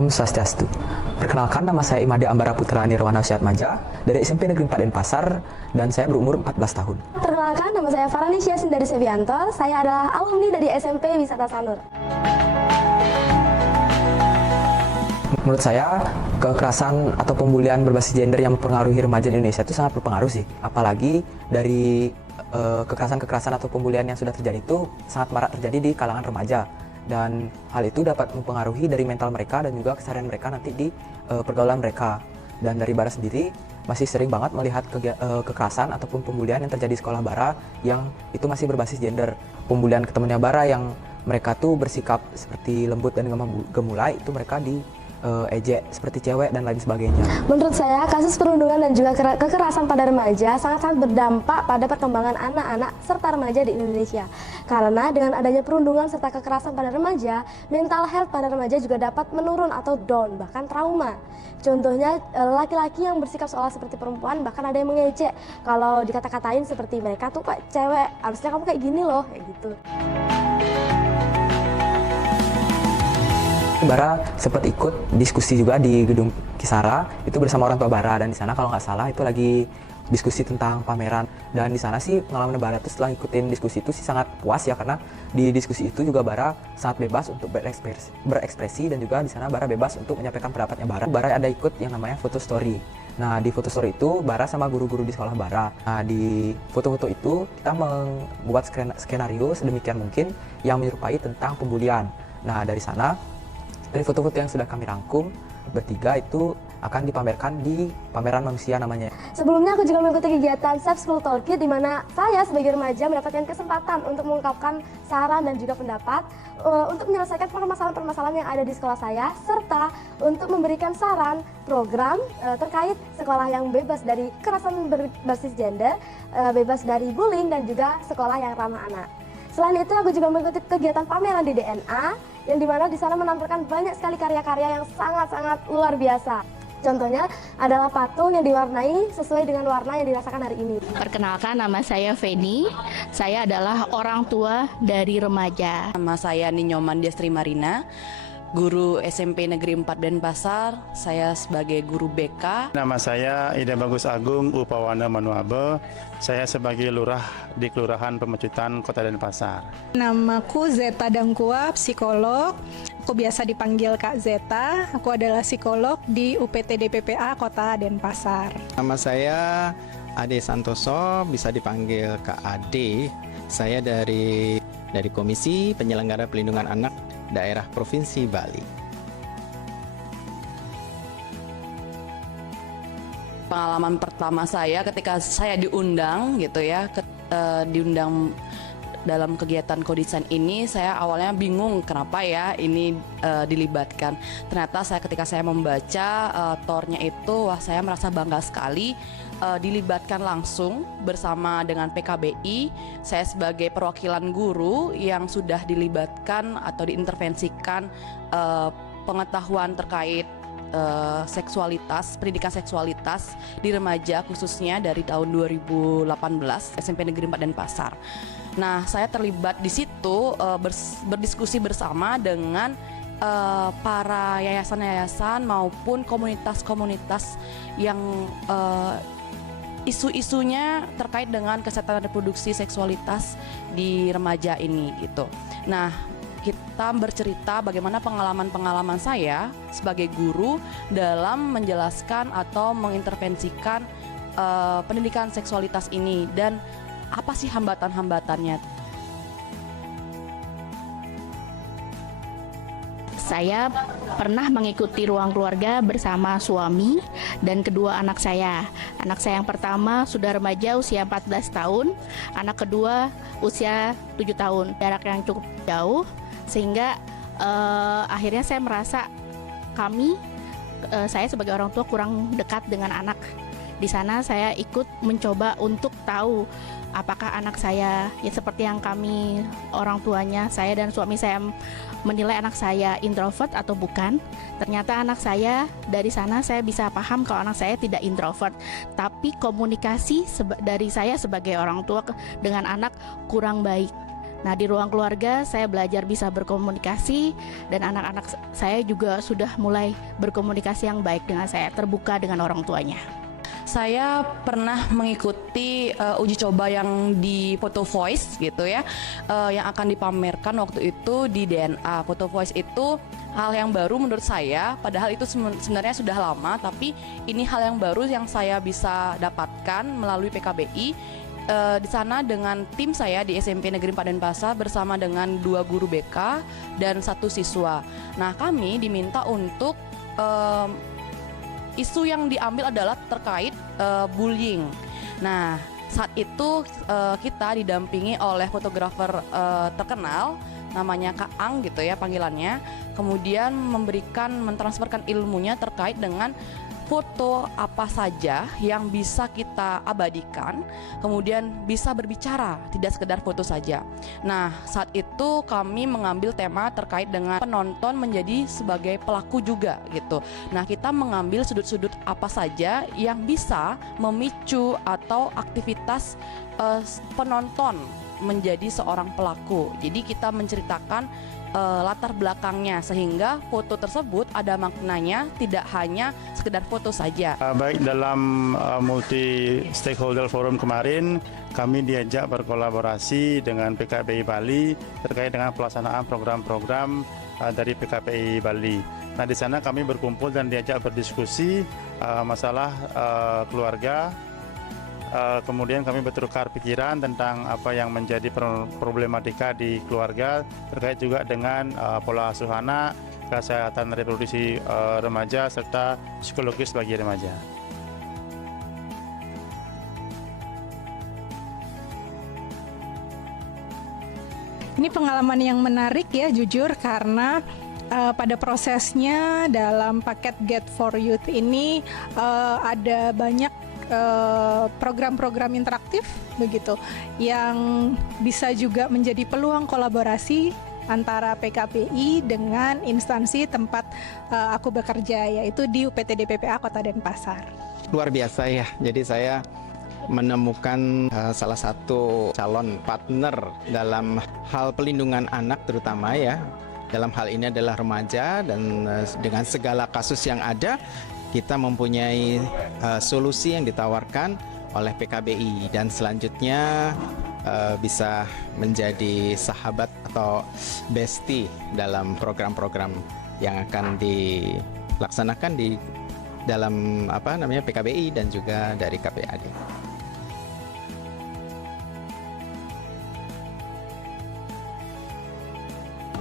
Om Swastiastu. Perkenalkan, nama saya Imade Ambara Putra Nirwana Syatmaja dari SMP Negeri 4 Denpasar dan saya berumur 14 tahun. Perkenalkan, nama saya Farani Syasin dari Sebianto. Saya adalah alumni dari SMP Wisata Sanur. Menurut saya, kekerasan atau pembulian berbasis gender yang mempengaruhi remaja di Indonesia itu sangat berpengaruh sih. Apalagi dari kekerasan-kekerasan atau pembulian yang sudah terjadi itu sangat marak terjadi di kalangan remaja. Dan hal itu dapat mempengaruhi dari mental mereka dan juga keseharian mereka nanti di pergaulan mereka. Dan dari Bara sendiri masih sering banget melihat kekerasan ataupun pembulian yang terjadi di sekolah Bara yang itu masih berbasis gender. Pembulian ke temannya Bara yang mereka tuh bersikap seperti lembut dan gemulai, itu mereka ejek seperti cewek dan lain sebagainya. Menurut saya, kasus perundungan dan juga kekerasan pada remaja sangat-sangat berdampak pada perkembangan anak-anak serta remaja di Indonesia. Karena dengan adanya perundungan serta kekerasan pada remaja, mental health pada remaja juga dapat menurun atau down, bahkan trauma. Contohnya, laki-laki yang bersikap seolah seperti perempuan, bahkan ada yang mengejek kalau dikata-katain seperti mereka tuh kok cewek, harusnya kamu kayak gini loh, kayak gitu. Bara sempat ikut diskusi juga di gedung Kisara itu bersama orang tua Bara, dan di sana kalau nggak salah itu lagi diskusi tentang pameran. Dan di sana sih pengalaman Bara itu setelah ikutin diskusi itu sih sangat puas ya, karena di diskusi itu juga Bara sangat bebas untuk berekspresi dan juga di sana Bara bebas untuk menyampaikan pendapatnya Bara. Bara ada ikut yang namanya foto story. Nah, di foto story itu Bara sama guru-guru di sekolah Bara. Nah, di foto-foto itu kita membuat skenario sedemikian mungkin yang menyerupai tentang pembulian. Nah, dari sana dari foto-foto yang sudah kami rangkum bertiga itu akan dipamerkan di pameran manusia namanya. Sebelumnya aku juga mengikuti kegiatan Safe School Toolkit, di mana saya sebagai remaja mendapatkan kesempatan untuk mengungkapkan saran dan juga pendapat untuk menyelesaikan permasalahan-permasalahan yang ada di sekolah saya, serta untuk memberikan saran program terkait sekolah yang bebas dari kekerasan berbasis gender, bebas dari bullying, dan juga sekolah yang ramah anak. Selain itu, aku juga mengikuti kegiatan pameran di DNA, yang dimana di sana menampilkan banyak sekali karya-karya yang sangat-sangat luar biasa. Contohnya adalah patung yang diwarnai sesuai dengan warna yang dirasakan hari ini. Perkenalkan, nama saya Feni. Saya adalah orang tua dari remaja. Nama saya Ninyoman Destri Marina, guru SMP Negeri 4 Denpasar. Saya sebagai guru BK. Nama saya Ida Bagus Agung Upawana Manuabe. Saya sebagai lurah di Kelurahan Pemecutan, Kota Denpasar. Namaku Zeta Dangkua, psikolog. Aku biasa dipanggil Kak Zeta. Aku adalah psikolog di UPT DPPA Kota Denpasar. Nama saya Ade Santoso, bisa dipanggil Kak Ade. Saya dari Komisi Penyelenggara Pelindungan Anak Daerah Provinsi Bali. Pengalaman pertama saya ketika saya diundang gitu ya, diundang dalam kegiatan Kodesign ini, saya awalnya bingung kenapa ya ini dilibatkan. Ternyata ketika saya membaca tornya itu, wah, saya merasa bangga sekali dilibatkan langsung bersama dengan PKBI. Saya sebagai perwakilan guru yang sudah dilibatkan atau diintervensikan pengetahuan terkait seksualitas, pendidikan seksualitas di remaja, khususnya dari tahun 2018 SMP Negeri 4 Denpasar. Nah, saya terlibat di situ berdiskusi bersama dengan para yayasan-yayasan maupun komunitas-komunitas yang isu-isunya terkait dengan kesehatan reproduksi seksualitas di remaja ini gitu. Nah, kita bercerita bagaimana pengalaman-pengalaman saya sebagai guru dalam menjelaskan atau mengintervensikan pendidikan seksualitas ini dan apa sih hambatan-hambatannya. Saya pernah mengikuti ruang keluarga bersama suami dan kedua anak saya. Anak saya yang pertama sudah remaja usia 14 tahun, anak kedua usia 7 tahun. Jarak yang cukup jauh sehingga akhirnya saya merasa saya sebagai orang tua kurang dekat dengan anak. Di sana saya ikut mencoba untuk tahu apakah anak saya ya seperti yang kami orang tuanya, saya dan suami saya menilai anak saya introvert atau bukan. Ternyata anak saya, dari sana saya bisa paham kalau anak saya tidak introvert, tapi komunikasi dari saya sebagai orang tua dengan anak kurang baik. Nah, di ruang keluarga saya belajar bisa berkomunikasi dan anak-anak saya juga sudah mulai berkomunikasi yang baik dengan saya, terbuka dengan orang tuanya. Saya pernah mengikuti uji coba yang di Photo Voice gitu ya, yang akan dipamerkan waktu itu di DNA. Photo Voice itu hal yang baru menurut saya, padahal itu sebenarnya sudah lama, tapi ini hal yang baru yang saya bisa dapatkan melalui PKBI. Di sana dengan tim saya di SMP Negeri 4 Denpasar bersama dengan 2 guru BK dan 1 siswa. Nah, kami diminta untuk isu yang diambil adalah terkait bullying. Nah, saat itu kita didampingi oleh fotografer terkenal namanya Kak Ang gitu ya panggilannya. Kemudian mentransferkan ilmunya terkait dengan foto apa saja yang bisa kita abadikan, kemudian bisa berbicara, tidak sekedar foto saja. Nah, saat itu kami mengambil tema terkait dengan penonton menjadi sebagai pelaku juga gitu. Nah, kita mengambil sudut-sudut apa saja yang bisa memicu atau aktivitas penonton menjadi seorang pelaku. Jadi kita menceritakan latar belakangnya sehingga foto tersebut ada maknanya, tidak hanya sekedar foto saja. Baik dalam multi stakeholder forum kemarin, kami diajak berkolaborasi dengan PKBI Bali terkait dengan pelaksanaan program-program dari PKBI Bali. Nah, di sana kami berkumpul dan diajak berdiskusi masalah keluarga. Kemudian kami bertukar pikiran tentang apa yang menjadi problematika di keluarga terkait juga dengan pola asuh anak, kesehatan reproduksi remaja serta psikologis bagi remaja. Ini pengalaman yang menarik ya, jujur, karena pada prosesnya dalam paket Get for Youth ini ada banyak program-program interaktif begitu yang bisa juga menjadi peluang kolaborasi antara PKBI dengan instansi tempat aku bekerja, yaitu di UPT DPPA Kota Denpasar. Luar biasa ya, jadi saya menemukan salah satu calon partner dalam hal pelindungan anak terutama ya. Dalam hal ini adalah remaja, dan dengan segala kasus yang ada, kita mempunyai solusi yang ditawarkan oleh PKBI, dan selanjutnya bisa menjadi sahabat atau bestie dalam program-program yang akan dilaksanakan di dalam PKBI dan juga dari KPAD.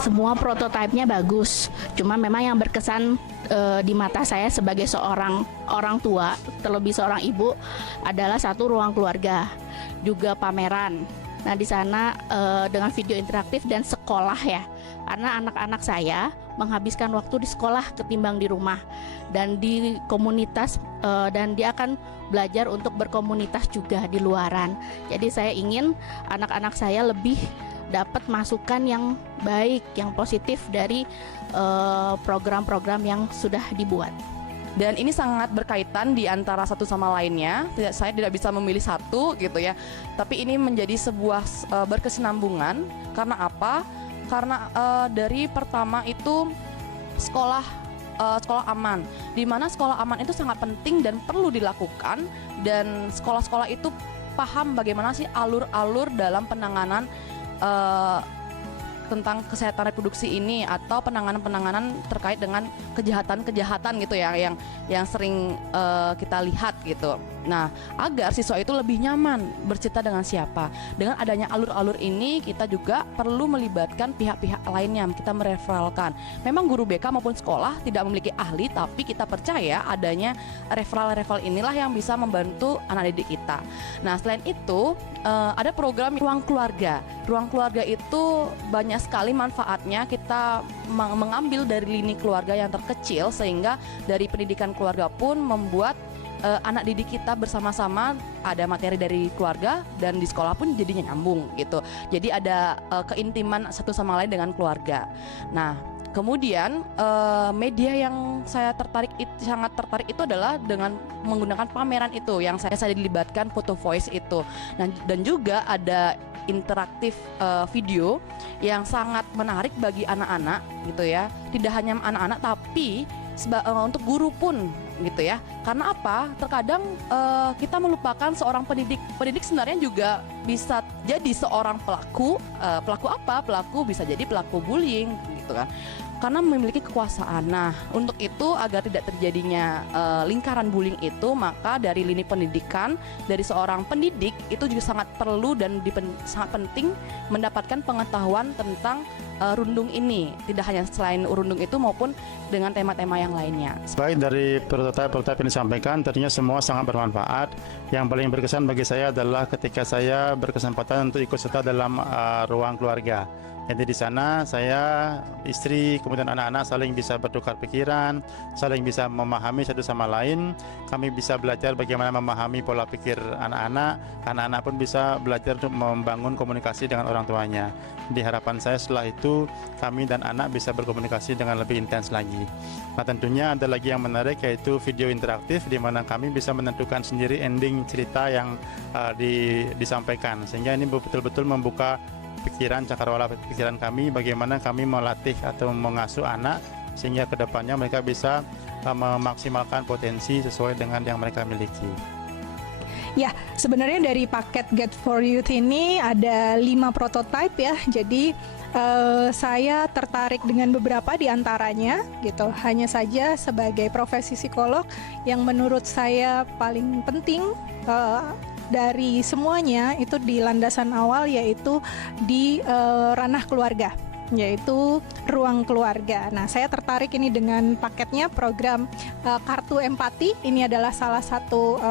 Semua prototipenya bagus, cuma memang yang berkesan di mata saya sebagai seorang orang tua, terlebih seorang ibu, adalah satu ruang keluarga, juga pameran. Nah, di sana dengan video interaktif dan sekolah ya, karena anak-anak saya menghabiskan waktu di sekolah ketimbang di rumah dan di komunitas, dan dia akan belajar untuk berkomunitas juga di luaran. Jadi saya ingin anak-anak saya lebih dapat masukan yang baik, yang positif dari program-program yang sudah dibuat. Dan ini sangat berkaitan di antara satu sama lainnya. Saya tidak bisa memilih satu gitu ya. Tapi ini menjadi sebuah berkesinambungan. Karena apa? Karena dari pertama itu sekolah aman, di mana sekolah aman itu sangat penting dan perlu dilakukan. Dan sekolah-sekolah itu paham bagaimana sih alur-alur dalam penanganan tentang kesehatan reproduksi ini, atau penanganan terkait dengan kejahatan gitu ya yang sering kita lihat gitu. Nah, agar siswa itu lebih nyaman bercerita dengan siapa. Dengan adanya alur-alur ini, kita juga perlu melibatkan pihak-pihak lainnya. Kita mereferalkan. Memang guru BK maupun sekolah tidak memiliki ahli, tapi kita percaya adanya referral inilah yang bisa membantu anak didik kita. Nah, selain itu ada program ruang keluarga. Ruang keluarga itu banyak sekali manfaatnya. Kita mengambil dari lini keluarga yang terkecil, sehingga dari pendidikan keluarga pun membuat anak didik kita bersama-sama ada materi dari keluarga, dan di sekolah pun jadinya nyambung gitu. Jadi ada keintiman satu sama lain dengan keluarga. Nah, kemudian media yang saya sangat tertarik itu adalah dengan menggunakan pameran itu yang saya dilibatkan Photo Voice itu. Dan juga ada interaktif video yang sangat menarik bagi anak-anak gitu ya. Tidak hanya anak-anak tapi untuk guru pun gitu ya. Karena apa? Terkadang kita melupakan seorang pendidik. Pendidik sebenarnya juga bisa jadi seorang pelaku. Pelaku apa? Pelaku bisa jadi pelaku bullying gitu kan. Karena memiliki kekuasaan. Nah, untuk itu agar tidak terjadinya lingkaran bullying itu, maka dari lini pendidikan dari seorang pendidik itu juga sangat perlu dan sangat penting mendapatkan pengetahuan tentang rundung ini. Tidak hanya selain rundung itu maupun dengan tema-tema yang lainnya. Baik, dari prototipe yang disampaikan tentunya semua sangat bermanfaat. Yang paling berkesan bagi saya adalah ketika saya berkesempatan untuk ikut serta dalam ruang keluarga. Jadi di sana saya, istri, kemudian anak-anak saling bisa bertukar pikiran, saling bisa memahami satu sama lain. Kami bisa belajar bagaimana memahami pola pikir anak-anak. Anak-anak pun bisa belajar untuk membangun komunikasi dengan orang tuanya. Di harapan saya setelah itu kami dan anak bisa berkomunikasi dengan lebih intens lagi. Nah, tentunya ada lagi yang menarik yaitu video interaktif di mana kami bisa menentukan sendiri ending cerita yang disampaikan, sehingga ini betul-betul membuka pikiran, cakrawala pikiran kami, bagaimana kami melatih atau mengasuh anak sehingga kedepannya mereka bisa memaksimalkan potensi sesuai dengan yang mereka miliki. Ya, sebenarnya dari paket Get for Youth ini ada 5 prototipe ya. Jadi saya tertarik dengan beberapa di antaranya gitu. Hanya saja sebagai profesi psikolog yang menurut saya paling penting dari semuanya itu di landasan awal, yaitu di ranah keluarga, yaitu ruang keluarga. Nah, saya tertarik ini dengan paketnya program Kartu Empati. Ini adalah salah satu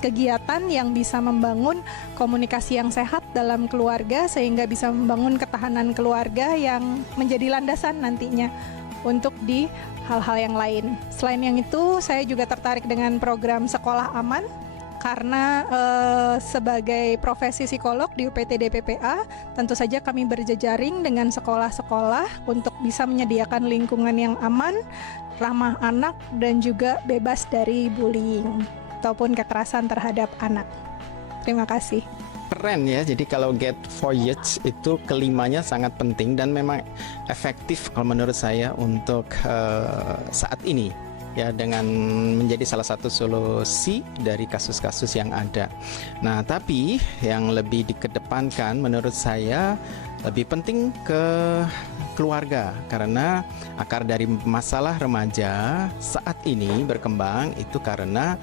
kegiatan yang bisa membangun komunikasi yang sehat dalam keluarga sehingga bisa membangun ketahanan keluarga yang menjadi landasan nantinya untuk di hal-hal yang lain. Selain yang itu, saya juga tertarik dengan program Sekolah Aman. Karena sebagai profesi psikolog di UPTD PPA, tentu saja kami berjejaring dengan sekolah-sekolah untuk bisa menyediakan lingkungan yang aman, ramah anak, dan juga bebas dari bullying ataupun kekerasan terhadap anak. Terima kasih. Keren ya, jadi kalau Get for Youth itu kelimanya sangat penting dan memang efektif kalau menurut saya untuk saat ini. Ya, dengan menjadi salah satu solusi dari kasus-kasus yang ada. Nah, tapi yang lebih dikedepankan menurut saya lebih penting ke keluarga, karena akar dari masalah remaja saat ini berkembang itu karena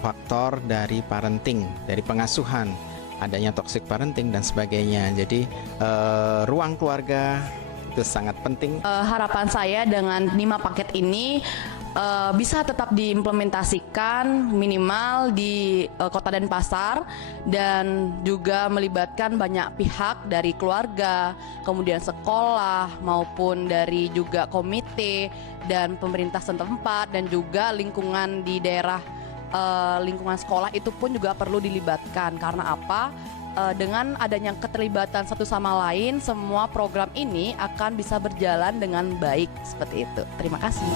faktor dari parenting, dari pengasuhan, adanya toxic parenting dan sebagainya. Jadi ruang keluarga itu sangat penting. Harapan saya dengan 5 paket ini bisa tetap diimplementasikan minimal di Kota Denpasar dan juga melibatkan banyak pihak dari keluarga, kemudian sekolah maupun dari juga komite dan pemerintah setempat dan juga lingkungan di daerah lingkungan sekolah itu pun juga perlu dilibatkan. Karena apa? Dengan adanya keterlibatan satu sama lain, semua program ini akan bisa berjalan dengan baik seperti itu. Terima kasih.